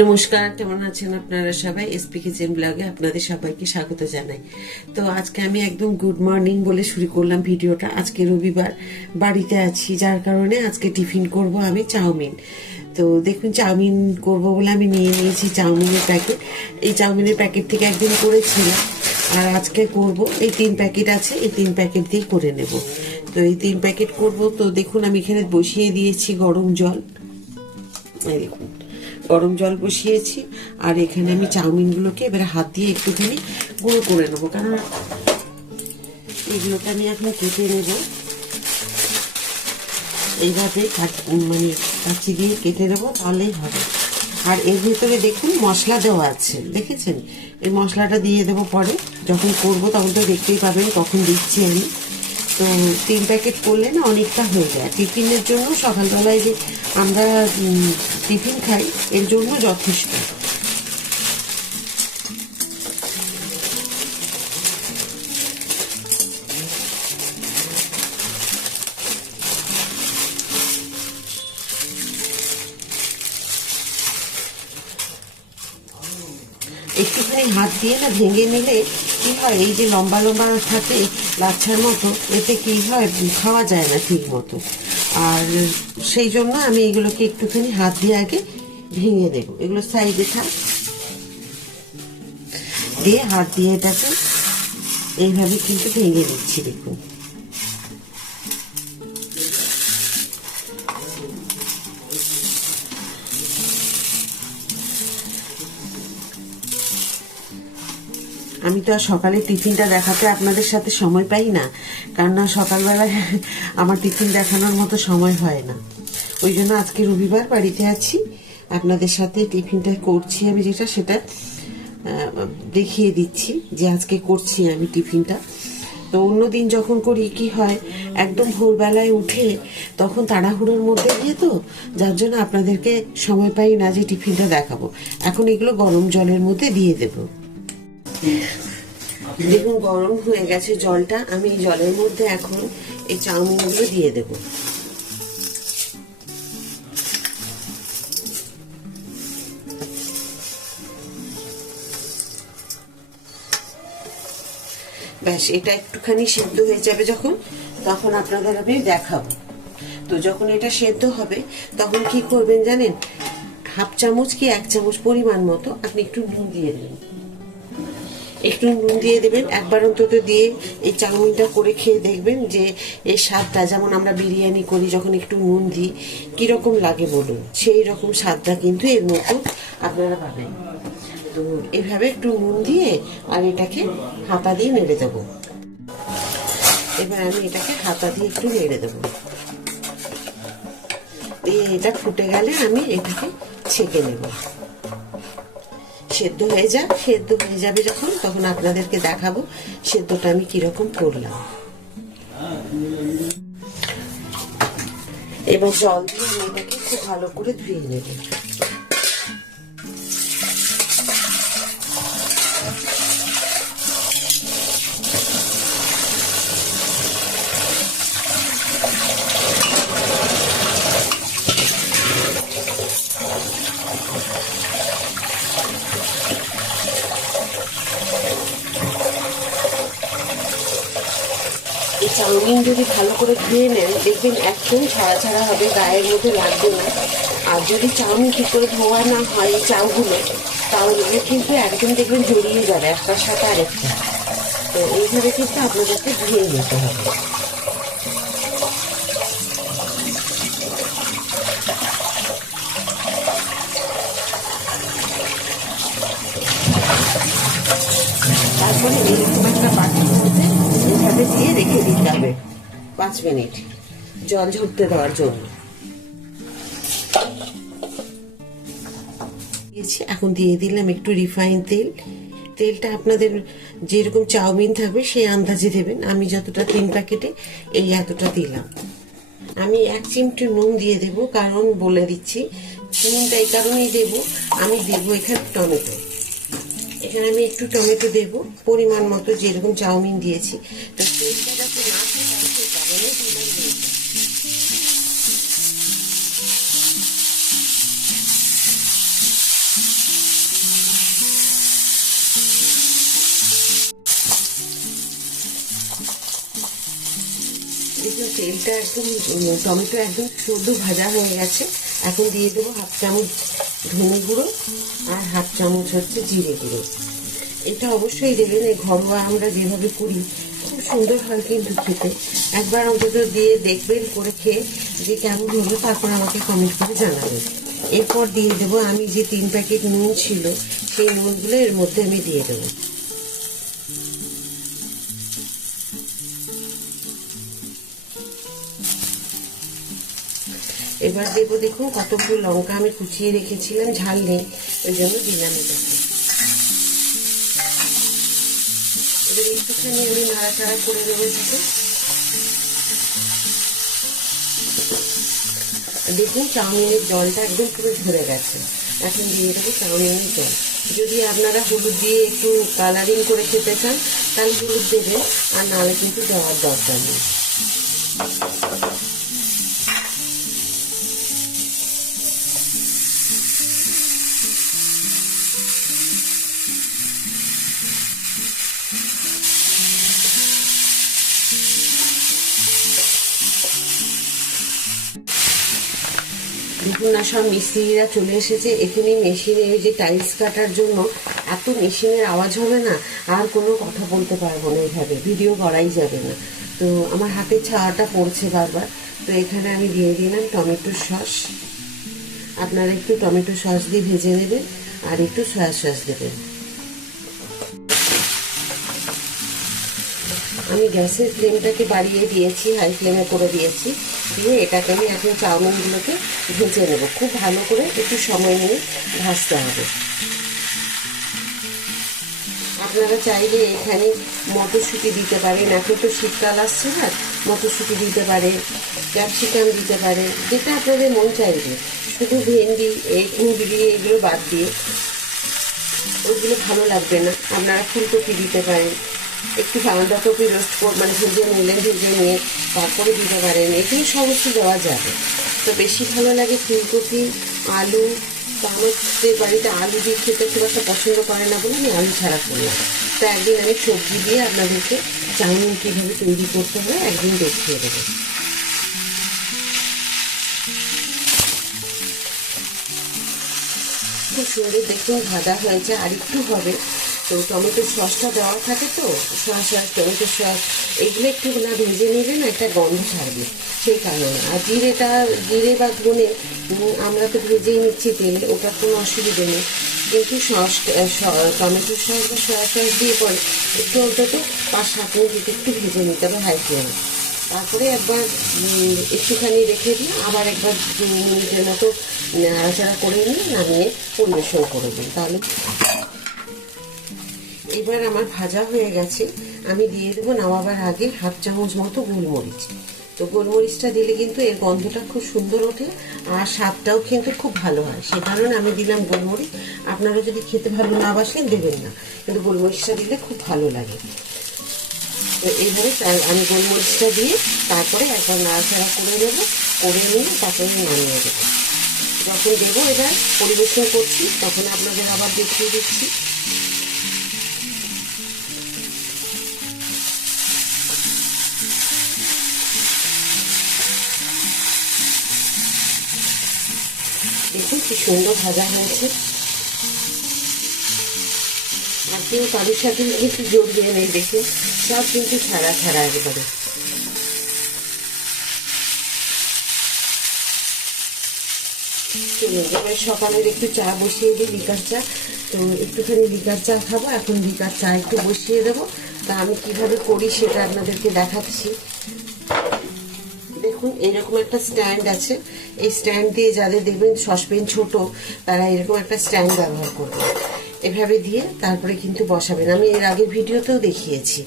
নমস্কার, কেমন আছেন আপনারা সবাই? এসপি কিচেন ব্লগে আপনাদের সবাইকে স্বাগত জানাই। তো আজকে আমি একদম গুড মর্নিং বলে শুরু করলাম ভিডিওটা। আজকে রবিবার, বাড়িতে আছি, যার কারণে আজকে টিফিন করব আমি চাউমিন। তো দেখুন, চাউমিন করব বলে আমি নিয়ে নিয়েছি চাউমিনের প্যাকেট। এই চাউমিনের প্যাকেট থেকে একদিন করেছিলাম। আর আজকে করব, এই তিন প্যাকেট আছে, এই তিন প্যাকেট দিয়ে করে নেব। তো এই তিন প্যাকেট করব। তো দেখুন, আমি এখানে বসিয়ে দিয়েছি গরম জল। দেখুন। গরম জল বসিয়েছি, আর এখানে আমি চাউমিনগুলোকে এবারে হাত দিয়ে একটুখানি গুঁড়ো করে নেব। কারণ এগুলোকে আমি এখন কেটে নেব। এইভাবে মানে কাঁচি দিয়ে কেটে নেব, তাহলেই হবে। আর এর ভিতরে দেখুন মশলা দেওয়া আছে, দেখেছেন? এই মশলাটা দিয়ে দেবো পরে। যখন করব তখন তো দেখতেই পাবেন, কখন দিচ্ছি আমি। তো তিন প্যাকেট করলে না অনেকটা হয়ে যায়। টিফিনের জন্য সকালবেলায় যে আমরা টিফিন খাই, এর জন্য যথেষ্ট। একটুখানি হাত দিয়ে না ভেঙে নিলে কি হয়? এই যে লম্বা লম্বা থাকে লাচ্ছার মতো, এতে কি হয়? খাওয়া যায় না ঠিক মতো আর সেই জন্য আমি এগুলোকে একটুখানি হাত দিয়ে আগে ভেঙে দেবো। এগুলো সাইডে থাক। দিয়ে হাত দিয়ে এটাকে এইভাবে কিন্তু ভেঙে দিচ্ছি, দেখুন। আমি তো আর সকালে টিফিনটা দেখাতে আপনাদের সাথে সময় পাই না। কারণ না, সকালবেলায় আমার টিফিন দেখানোর মতো সময় হয় না। ওই জন্য আজকে রবিবার বাড়িতে আছি। আপনাদের সাথে টিফিনটা করছি আমি যেটা, সেটা দেখিয়ে দিচ্ছি যে আজকে করছি আমি টিফিনটা। তো অন্যদিন যখন করি, কি হয়, একদম ভোরবেলায় উঠে তখন তাড়াহুড়োর মধ্যে দিয়ে তো, যার জন্য আপনাদেরকে সময় পাই না যে টিফিনটা দেখাবো। এখন এগুলো গরম জলের মধ্যে দিয়ে দেবো। দেখুন, গরম হয়ে গেছে জলটা। আমি এই জলের মধ্যে এখন এই চাউমিনগুলো দিয়ে দেব। ব্যাস, এটা একটুখানি সেদ্ধ হয়ে যাবে যখন, তখন আপনাদের আমি দেখাবো। তো যখন এটা সেদ্ধ হবে, তখন কি করবেন জানেন? হাফ চামচ কি এক চামচ পরিমাণ মতো, আপনি একটু নুন দিয়ে দেবেন একটু নুন দিয়ে দেবেন, একবার অন্তত দিয়ে এই চাউমিনটা করে খেয়ে দেখবেন যে এই স্বাদটা, যেমন আমরা বিরিয়ানি করি, যখন একটু নুন দিই, কীরকম লাগে বলুন? সেই রকম স্বাদটা কিন্তু এর মতো আপনারা পাবেন। তো এভাবে একটু নুন দিয়ে আর এটাকে হাতা দিয়ে নেড়ে দেবো। এবার আমি এটাকে হাতা দিয়ে একটু নেড়ে দেবো। এটা ফুটে গেলে আমি এটাকে ছেঁকে নেব। সেদ্ধ হয়ে যাক। সেদ্ধ হয়ে যাবে যখন, তখন আপনাদেরকে দেখাবো সেদ্ধটা আমি কীরকম করলাম। এবার জল দিয়ে আমি এটাকে খুব ভালো করে ধুয়ে নেব এই চাউমিন যদি ভালো করে ধুয়ে নেন, দেখবেন একদম ছাড়া ছাড়া হবে, গায়ের মধ্যে লাগবে না। আর যদি চাউমিন ঠিক করে ধোয়া না হয় এই চাউগুলো, তাহলে কিন্তু একদম দেখবেন জড়িয়ে যাবে একটার সাথে আরেকটা। তো এইভাবে কিন্তু আপনাদেরকে ধুয়ে নিতে হবে। তারপরে এরকম একটা বাটির মধ্যে এইভাবে দিয়ে রেখে দিতে হবে। পাঁচ মিনিট। জল ঝরতে দেওয়ার জন্য। দিয়েছি, এখন দিয়ে দিলাম একটু রিফাইন তেল। তেলটা আপনাদের যেরকম চাউমিন থাকবে, সেই আন্দাজে দেবেন। আমি যতটা তিন প্যাকেটে এই এতটা দিলাম। আমি এক চিমটি নুন দিয়ে দেব, কারণ বলে দিচ্ছি নুনটা এই কারণেই দেব। আমি দেবো এখানে টমেটো। এখানে আমি একটু টমেটো দেব, পরিমাণ মতো যেরকম চাউমিন দিয়েছি। তো তেলটা একদম, টমেটো একদম শুদ্ধ ভাজা হয়ে গেছে। এখন দিয়ে দেবো হাফ চামচ ধনে গুঁড়ো আর হাফ চামচ হচ্ছে জিরে গুঁড়ো। এটা অবশ্যই দেবেন, এই ঘরোয়া আমরা যেভাবে করি, খুব সুন্দর হয় কিন্তু খেতে। একবার অন্তত দিয়ে দেখবেন, করে খেয়ে যে কেমন হলো, তারপর আমাকে কমেন্ট করে জানাবেন। এরপর দিয়ে দেবো, আমি যে তিন প্যাকেট নুন ছিল, সেই নুনগুলো এর মধ্যে আমি দিয়ে দেবো। এবার দেবো দেখুন কতগুলো লঙ্কা আমি কুচিয়ে রেখেছিলাম, ঝাল নেই, ওই জন্য দিলাম এটাকে। এবার একটুখানি আমি নাড়াচাড়া করে দেবো এটাকে। দেখুন চাউমিনের জলটা একদম পুরো ঝরে গেছে। এখন দিয়ে দেবো চাউমিনের জল। যদি আপনারা হলুদ দিয়ে একটু কালারিং করে খেতে চান, তাহলে হলুদ দেবেন, আর নাহলে কিন্তু দেওয়ার দরকার নেই। দেখুন না সব মিস্ত্রিরা চলে এসেছে। এখানে মেশিনে ওই যে টাইলস কাটার জন্য এত মেশিনের আওয়াজ হবে না, আর কোনো কথা বলতে পারব না এইভাবে ভিডিও করাই যাবে না। তো আমার হাতে ছাওয়াটা পড়ছে বারবার। তো এখানে আমি দিয়ে দিলাম টমেটো সস। আপনারা একটু টমেটো সস দিয়ে ভেজে নেবেন আর একটু সয়া সস দেবেন। আমি গ্যাসের ফ্লেমটাকে বাড়িয়ে দিয়েছি হাই ফ্লেমে করে দিয়েছি। দিয়ে এটাকে আমি এখন চাউমিনগুলোকে ভেজে নেব। খুব ভালো করে একটু সময় নিয়ে ভাজতে হবে। আপনারা চাইলে এখানে মটরশুঁটি দিতে পারেন। এখন তো শীতকাল আসছে না, মটরশুঁটি দিতে পারে, ক্যাপসিকাম দিতে পারে, যেটা আপনাদের মন চাইবে। শুধু ভেন্ডি, এই কুঁদরি, এগুলো বাদ দিয়ে ওইগুলো ভালো লাগবে না। আপনারা ফুলকপি দিতে পারেন। একটু বাঁধাকপি রোস্ট কর মানে ভেজে নিলেন ভেজে নিয়ে তারপরে দিতে পারেন। এগুলো সমস্ত দেওয়া যাবে। তো বেশি ভালো লাগে ফুলকপি, আলু আমাদের বাড়িতে আলু দিয়ে খেতে খুব একটা পছন্দ করে না বলে আমি আলু ছাড়া করলাম তো একদিন আমি সবজি দিয়ে আপনাদেরকে চাউমিন কীভাবে তৈরি করতে হয় একদিন দেখিয়ে দেবো। খুব সুন্দর দেখুন, ভাজা হয়েছে। আর একটু হবে। তো টমেটো সসটা দেওয়া থাকে তো, সস টমেটো সস, এগুলো একটু না ভেজে নিলে না একটা গন্ধ ছাড়বে, সেই কারণে। আর জিরেটা, জিরে বা ধনে আমরা তো ভেজেই নিচ্ছি তেলে ওটার কোনো অসুবিধে নেই। কিন্তু সস টমেটো সস বা সয়া সস দিয়ে পরে একটু অন্তত পাঁচ সাত মিনিট একটু ভেজে নিতে হবে হাই ফ্লেমে। তারপরে একবার একটুখানি রেখে দিয়ে আবার একবার দু মিনিটের মতো নাড়াচাড়া করে নিয়ে নামিয়ে পরিবেশন করে দিন, তাহলে এবার আমার ভাজা হয়ে গেছে, আমি দিয়ে দেবো নামাবার আগে হাফ চামচ মতো গোলমরিচ। তো গোলমরিচটা দিলে কিন্তু এর গন্ধটা খুব সুন্দর ওঠে আর স্বাদটাও কিন্তু খুব ভালো হয়। সে কারণে আমি দিলাম গোলমরিচ। আপনারা যদি খেতে ভালো না বাসেন, দেবেন না। কিন্তু গোলমরিচটা দিলে খুব ভালো লাগে। তো এইভাবে আমি গোলমরিচটা দিয়ে তারপরে একবার নাড়াচাড়া করে নেব, করে নিয়ে তারপরে নামিয়ে দেবো। যখন দেবো এবার পরিবেশন করছি, তখন আপনাদের আবার দেখিয়ে দিচ্ছি। কি সুন্দর ভাজা হয়েছে। আর কেউ কারোর সাথে কিন্তু জড়িয়ে নেই দেখে, সব কিন্তু ছাড়া ছাড়া একেবারে। এবার সকালের একটু চা বসিয়ে দিই লিকার চা। তো একটুখানি লিকার চা খাব, এখন লিকার চা একটু বসিয়ে দেবো। তা আমি কীভাবে করি সেটা আপনাদেরকে দেখাচ্ছি। দেখুন, এরকম একটা স্ট্যান্ড আছে। এই স্ট্যান্ড দিয়ে যাদের দেখবেন সসপেন ছোট, তারা এরকম একটা স্ট্যান্ড ব্যবহার করবে। এভাবে দিয়ে তারপরে কিন্তু বসাবেন। আমি এর আগে ভিডিওতেও দেখিয়েছি।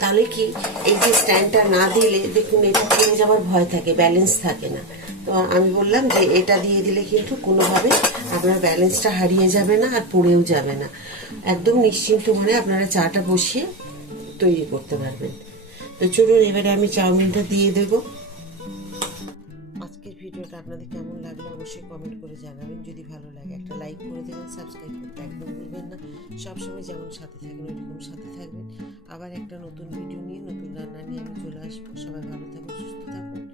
তাহলে কি, এই যে স্ট্যান্ডটা না দিলে, দেখুন, এটা পড়ে যাওয়ার ভয় থাকে ব্যালেন্স থাকে না। তো আমি বললাম যে এটা দিয়ে দিলে কিন্তু কোনোভাবে আপনার ব্যালেন্সটা হারিয়ে যাবে না আর পড়েও যাবে না। একদম নিশ্চিন্ত মনে আপনারা চাটা বসিয়ে তৈরি করতে পারবেন। তো চলুন, এবারে আমি চাউমিনটা দিয়ে দেব। আজকের ভিডিওটা আপনাদের কেমন লাগল অবশ্যই কমেন্ট করে জানাবেন। যদি ভালো লাগে, একটা লাইক করে দেবেন সাবস্ক্রাইব করতে একদম ভুলবেন না। সবসময় যেমন সাথে থাকবেন ওইরকম সাথে থাকবেন। আবার একটা নতুন ভিডিও নিয়ে, নতুন রান্না নিয়ে আমি চলে আসব। সবাই ভালো থাকুন, সুস্থ থাকুন।